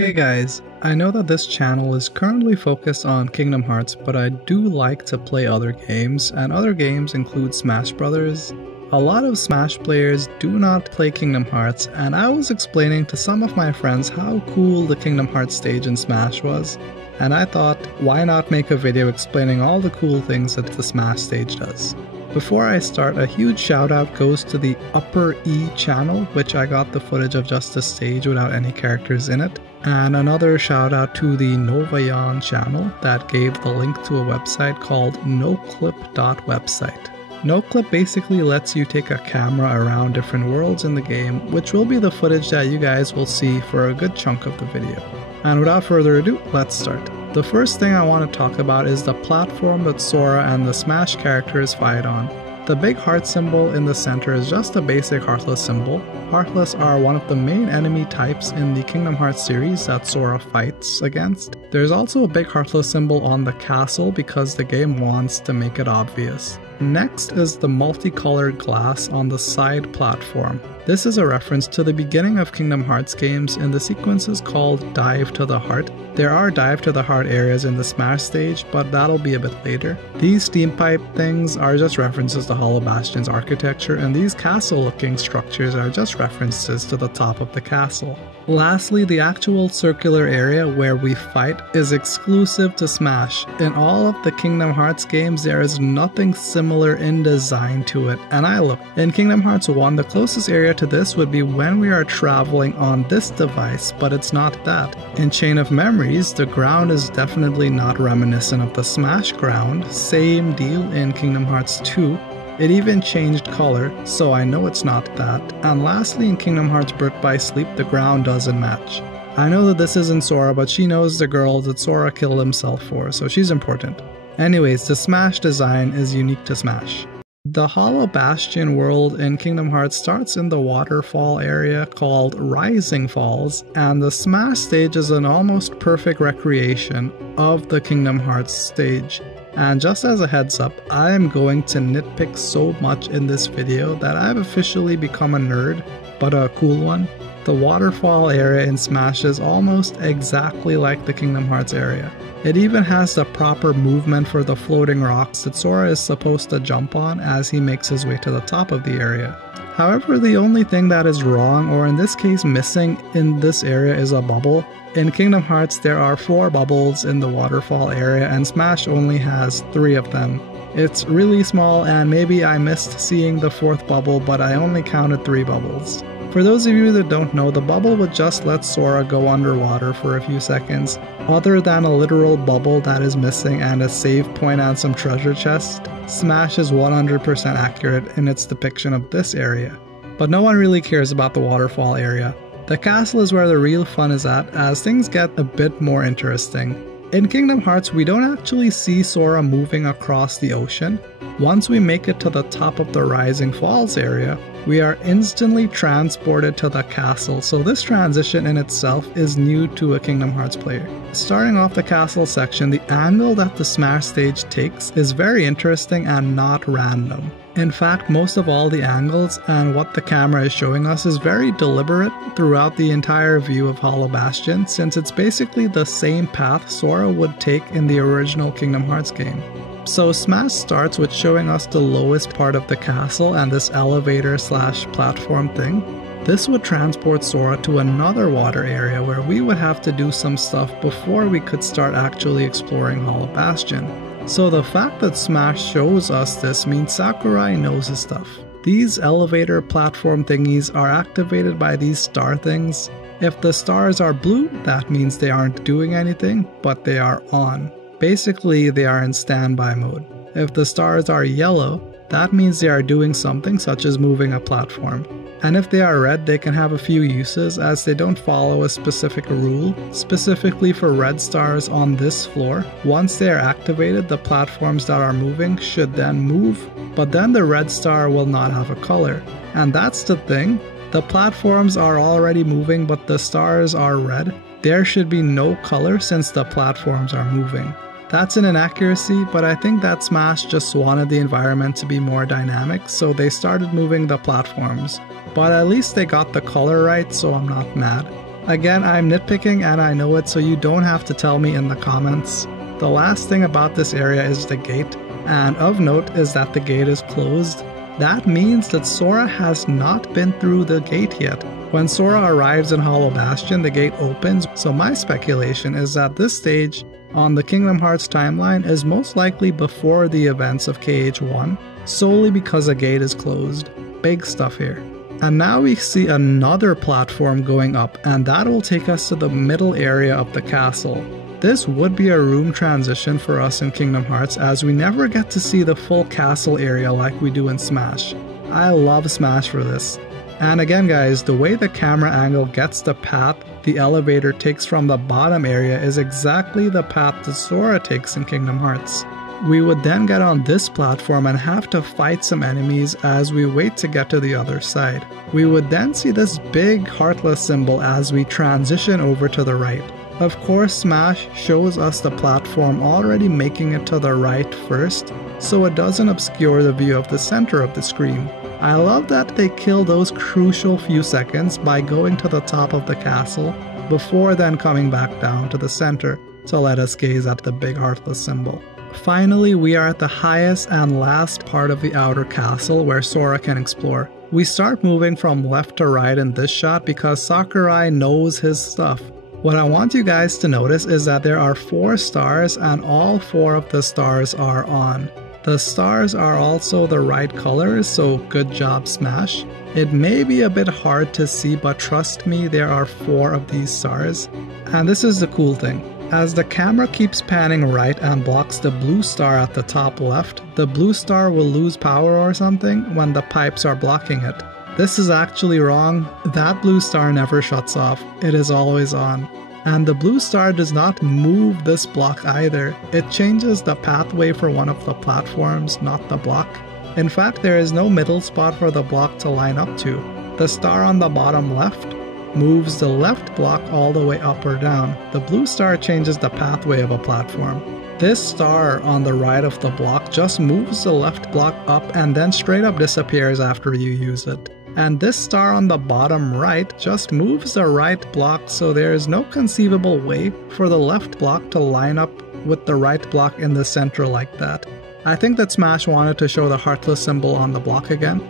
Hey guys, I know that this channel is currently focused on Kingdom Hearts, but I do like to play other games, and other games include Smash Brothers. A lot of Smash players do not play Kingdom Hearts, and I was explaining to some of my friends how cool the Kingdom Hearts stage in Smash was, and I thought, why not make a video explaining all the cool things that the Smash stage does. Before I start, a huge shout out goes to the Upper E channel, which I got the footage of just the stage without any characters in it, and another shout out to the Novayon channel that gave the link to a website called noclip.website. Noclip basically lets you take a camera around different worlds in the game, which will be the footage that you guys will see for a good chunk of the video. And without further ado, let's start. The first thing I want to talk about is the platform that Sora and the Smash characters fight on. The big heart symbol in the center is just a basic Heartless symbol. Heartless are one of the main enemy types in the Kingdom Hearts series that Sora fights against. There's also a big Heartless symbol on the castle because the game wants to make it obvious. Next is the multicolored glass on the side platform. This is a reference to the beginning of Kingdom Hearts games in the sequences called Dive to the Heart. There are Dive to the Heart areas in the Smash stage, but that'll be a bit later. These steam pipe things are just references to Hollow Bastion's architecture, and these castle-looking structures are just references to the top of the castle. Lastly, the actual circular area where we fight is exclusive to Smash. In all of the Kingdom Hearts games, there is nothing similar in design to it, and I looked. In Kingdom Hearts 1, the closest area to this would be when we are traveling on this device, but it's not that. In Chain of Memories, the ground is definitely not reminiscent of the Smash ground. Same deal in Kingdom Hearts 2. It even changed color, so I know it's not that. And lastly, in Kingdom Hearts Birth by Sleep, the ground doesn't match. I know that this isn't Sora, but she knows the girl that Sora killed himself for, so she's important. Anyways, the Smash design is unique to Smash. The Hollow Bastion world in Kingdom Hearts starts in the waterfall area called Rising Falls, and the Smash stage is an almost perfect recreation of the Kingdom Hearts stage. And just as a heads up, I am going to nitpick so much in this video that I've officially become a nerd, but a cool one. The waterfall area in Smash is almost exactly like the Kingdom Hearts area. It even has the proper movement for the floating rocks that Sora is supposed to jump on as he makes his way to the top of the area. However, the only thing that is wrong, or in this case missing, in this area is a bubble. In Kingdom Hearts, there are 4 bubbles in the waterfall area, and Smash only has 3 of them. It's really small, and maybe I missed seeing the 4th bubble, but I only counted 3 bubbles. For those of you that don't know, the bubble would just let Sora go underwater for a few seconds. Other than a literal bubble that is missing and a save point and some treasure chest, Smash is 100% accurate in its depiction of this area. But no one really cares about the waterfall area. The castle is where the real fun is at, as things get a bit more interesting. In Kingdom Hearts, we don't actually see Sora moving across the ocean. Once we make it to the top of the Rising Falls area, we are instantly transported to the castle, so this transition in itself is new to a Kingdom Hearts player. Starting off the castle section, the angle that the Smash stage takes is very interesting and not random. In fact, most of all the angles and what the camera is showing us is very deliberate throughout the entire view of Hollow Bastion, since it's basically the same path Sora would take in the original Kingdom Hearts game. So Smash starts with showing us the lowest part of the castle and this elevator slash platform thing. This would transport Sora to another water area where we would have to do some stuff before we could start actually exploring Hollow Bastion. So the fact that Smash shows us this means Sakurai knows his stuff. These elevator platform thingies are activated by these star things. If the stars are blue, that means they aren't doing anything, but they are on. Basically, they are in standby mode. If the stars are yellow, that means they are doing something such as moving a platform. And if they are red, they can have a few uses as they don't follow a specific rule. Specifically for red stars on this floor, once they are activated, the platforms that are moving should then move, but then the red star will not have a color. And that's the thing, the platforms are already moving but the stars are red. There should be no color since the platforms are moving. That's an inaccuracy, but I think that Smash just wanted the environment to be more dynamic, so they started moving the platforms. But at least they got the color right, so I'm not mad. Again, I'm nitpicking and I know it, so you don't have to tell me in the comments. The last thing about this area is the gate, and of note is that the gate is closed. That means that Sora has not been through the gate yet. When Sora arrives in Hollow Bastion, the gate opens, so my speculation is that this stage on the Kingdom Hearts timeline is most likely before the events of KH1, solely because a gate is closed. Big stuff here. And now we see another platform going up, and that will take us to the middle area of the castle. This would be a room transition for us in Kingdom Hearts, as we never get to see the full castle area like we do in Smash. I love Smash for this. And again guys, the way the camera angle gets the path the elevator takes from the bottom area is exactly the path that Sora takes in Kingdom Hearts. We would then get on this platform and have to fight some enemies as we wait to get to the other side. We would then see this big heartless symbol as we transition over to the right. Of course, Smash shows us the platform already making it to the right first, so it doesn't obscure the view of the center of the screen. I love that they kill those crucial few seconds by going to the top of the castle before then coming back down to the center to let us gaze at the big heartless symbol. Finally, we are at the highest and last part of the outer castle where Sora can explore. We start moving from left to right in this shot because Sakurai knows his stuff. What I want you guys to notice is that there are 4 stars and all 4 of the stars are on. The stars are also the right colors, so good job Smash. It may be a bit hard to see, but trust me, there are 4 of these stars. And this is the cool thing. As the camera keeps panning right and blocks the blue star at the top left, the blue star will lose power or something when the pipes are blocking it. This is actually wrong. That blue star never shuts off. It is always on. And the blue star does not move this block either. It changes the pathway for one of the platforms, not the block. In fact, there is no middle spot for the block to line up to. The star on the bottom left moves the left block all the way up or down. The blue star changes the pathway of a platform. This star on the right of the block just moves the left block up and then straight up disappears after you use it. And this star on the bottom right just moves the right block, so there is no conceivable way for the left block to line up with the right block in the center like that. I think that Smash wanted to show the heartless symbol on the block again,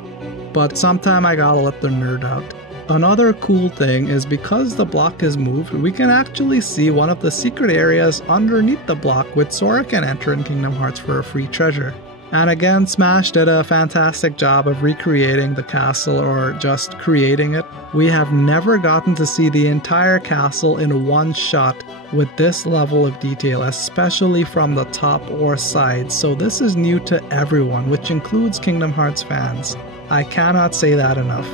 but sometime I gotta let the nerd out. Another cool thing is because the block is moved, we can actually see one of the secret areas underneath the block which Sora can enter in Kingdom Hearts for a free treasure. And again, Smash did a fantastic job of recreating the castle or just creating it. We have never gotten to see the entire castle in one shot with this level of detail, especially from the top or sides, so this is new to everyone, which includes Kingdom Hearts fans. I cannot say that enough.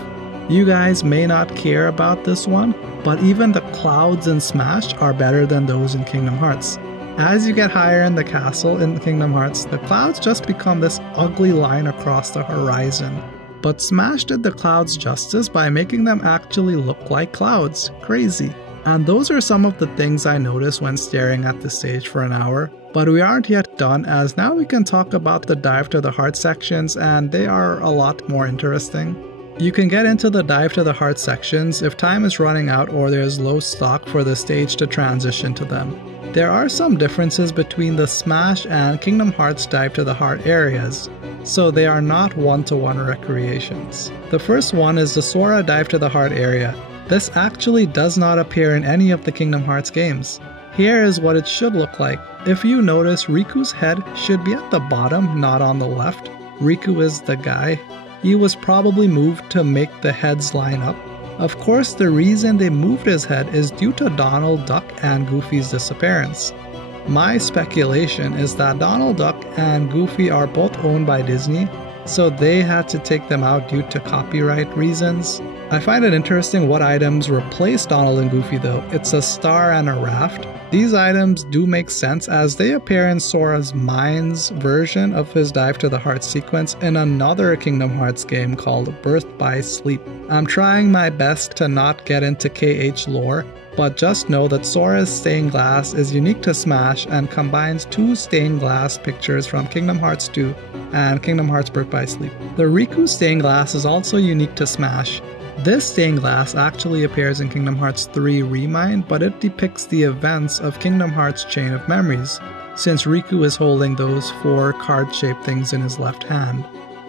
You guys may not care about this one, but even the clouds in Smash are better than those in Kingdom Hearts. As you get higher in the castle in Kingdom Hearts, the clouds just become this ugly line across the horizon. But Smash did the clouds justice by making them actually look like clouds. Crazy. And those are some of the things I noticed when staring at the stage for an hour. But we aren't yet done, as now we can talk about the Dive to the Heart sections, and they are a lot more interesting. You can get into the Dive to the Heart sections if time is running out or there's low stock for the stage to transition to them. There are some differences between the Smash and Kingdom Hearts Dive to the Heart areas, so they are not one-to-one recreations. The first one is the Sora Dive to the Heart area. This actually does not appear in any of the Kingdom Hearts games. Here is what it should look like. If you notice, Riku's head should be at the bottom, not on the left. Riku is the guy. He was probably moved to make the heads line up. Of course, the reason they moved his head is due to Donald Duck and Goofy's disappearance. My speculation is that Donald Duck and Goofy are both owned by Disney, so they had to take them out due to copyright reasons. I find it interesting what items replace Donald and Goofy though. It's a star and a raft. These items do make sense as they appear in Sora's Mind's version of his Dive to the Heart sequence in another Kingdom Hearts game called Birth by Sleep. I'm trying my best to not get into KH lore, but just know that Sora's stained glass is unique to Smash and combines 2 stained glass pictures from Kingdom Hearts 2 and Kingdom Hearts Birth by Sleep. The Riku stained glass is also unique to Smash. This stained glass actually appears in Kingdom Hearts 3 Remind, but it depicts the events of Kingdom Hearts Chain of Memories, since Riku is holding those 4 card-shaped things in his left hand.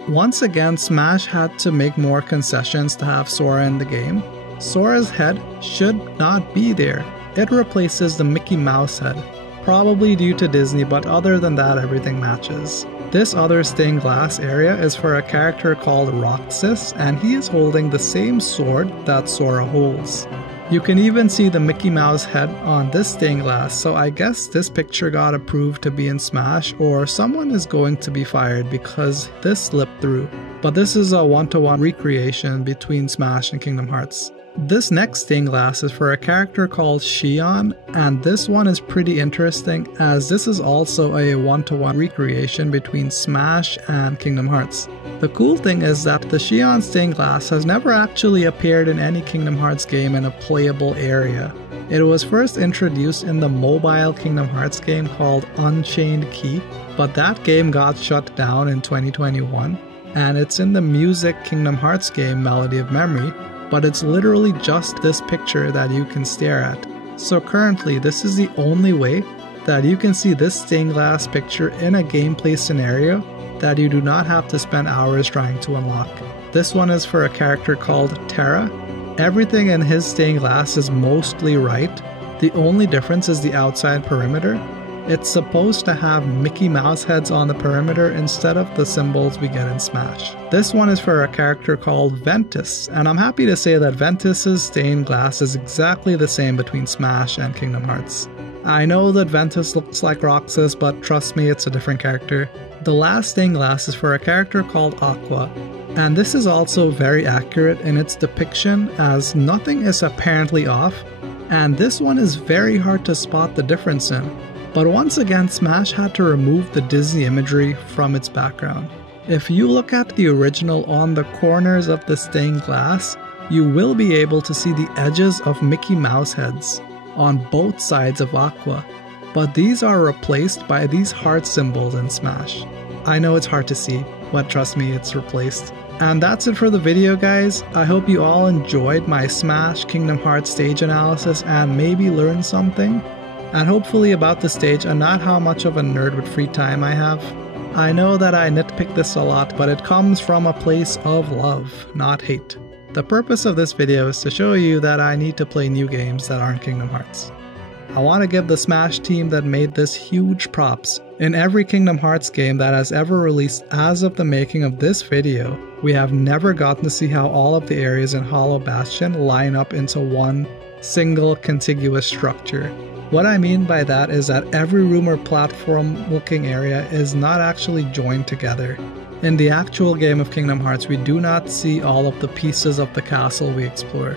Once again, Smash had to make more concessions to have Sora in the game. Sora's head should not be there. It replaces the Mickey Mouse head, probably due to Disney, but other than that everything matches. This other stained glass area is for a character called Roxas, and he is holding the same sword that Sora holds. You can even see the Mickey Mouse head on this stained glass, so I guess this picture got approved to be in Smash, or someone is going to be fired because this slipped through. But this is a one-to-one recreation between Smash and Kingdom Hearts. This next stained glass is for a character called Xion, and this one is pretty interesting as this is also a one-to-one recreation between Smash and Kingdom Hearts. The cool thing is that the Xion stained glass has never actually appeared in any Kingdom Hearts game in a playable area. It was first introduced in the mobile Kingdom Hearts game called Unchained Key, but that game got shut down in 2021, and it's in the music Kingdom Hearts game Melody of Memory, but it's literally just this picture that you can stare at. So currently, this is the only way that you can see this stained glass picture in a gameplay scenario that you do not have to spend hours trying to unlock. This one is for a character called Terra. Everything in his stained glass is mostly right. The only difference is the outside perimeter. It's supposed to have Mickey Mouse heads on the perimeter instead of the symbols we get in Smash. This one is for a character called Ventus, and I'm happy to say that Ventus's stained glass is exactly the same between Smash and Kingdom Hearts. I know that Ventus looks like Roxas, but trust me, it's a different character. The last stained glass is for a character called Aqua, and this is also very accurate in its depiction as nothing is apparently off, and this one is very hard to spot the difference in. But once again, Smash had to remove the Disney imagery from its background. If you look at the original on the corners of the stained glass, you will be able to see the edges of Mickey Mouse heads on both sides of Aqua, but these are replaced by these heart symbols in Smash. I know it's hard to see, but trust me, it's replaced. And that's it for the video, guys. I hope you all enjoyed my Smash Kingdom Hearts stage analysis and maybe learned something. And hopefully about the stage and not how much of a nerd with free time I have. I know that I nitpick this a lot, but it comes from a place of love, not hate. The purpose of this video is to show you that I need to play new games that aren't Kingdom Hearts. I want to give the Smash team that made this huge props. In every Kingdom Hearts game that has ever released as of the making of this video, we have never gotten to see how all of the areas in Hollow Bastion line up into one single contiguous structure. What I mean by that is that every room or platform looking area is not actually joined together. In the actual game of Kingdom Hearts, we do not see all of the pieces of the castle we explore.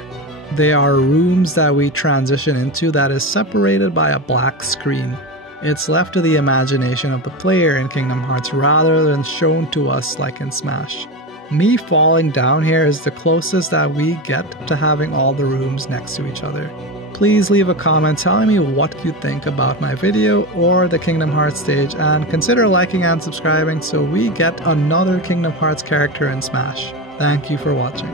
They are rooms that we transition into that is separated by a black screen. It's left to the imagination of the player in Kingdom Hearts rather than shown to us like in Smash. Me falling down here is the closest that we get to having all the rooms next to each other. Please leave a comment telling me what you think about my video or the Kingdom Hearts stage, and consider liking and subscribing so we get another Kingdom Hearts character in Smash. Thank you for watching.